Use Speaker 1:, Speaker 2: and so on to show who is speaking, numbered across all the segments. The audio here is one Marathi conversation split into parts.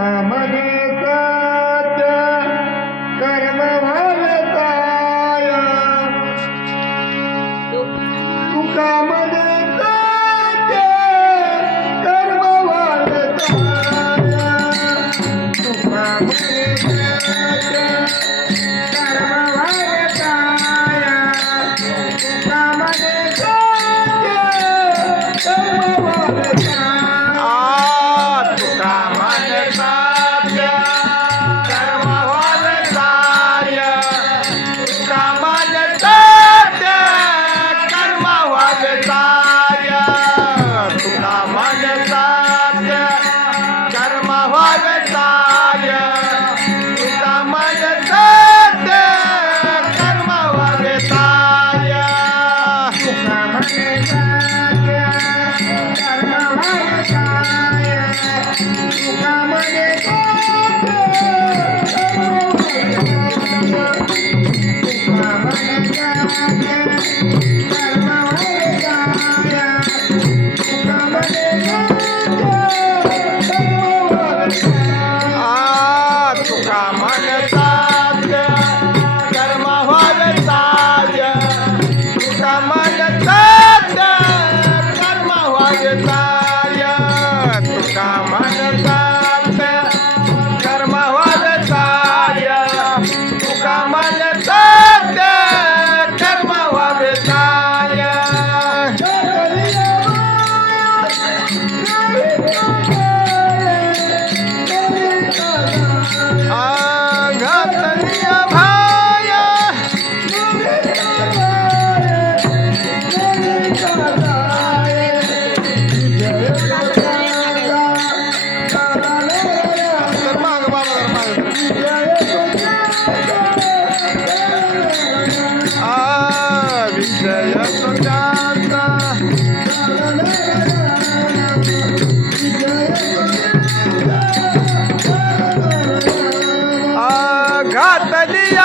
Speaker 1: कर्मामध्ये जात कर्म भवताय तुका 那么年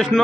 Speaker 2: কৃষ্ণ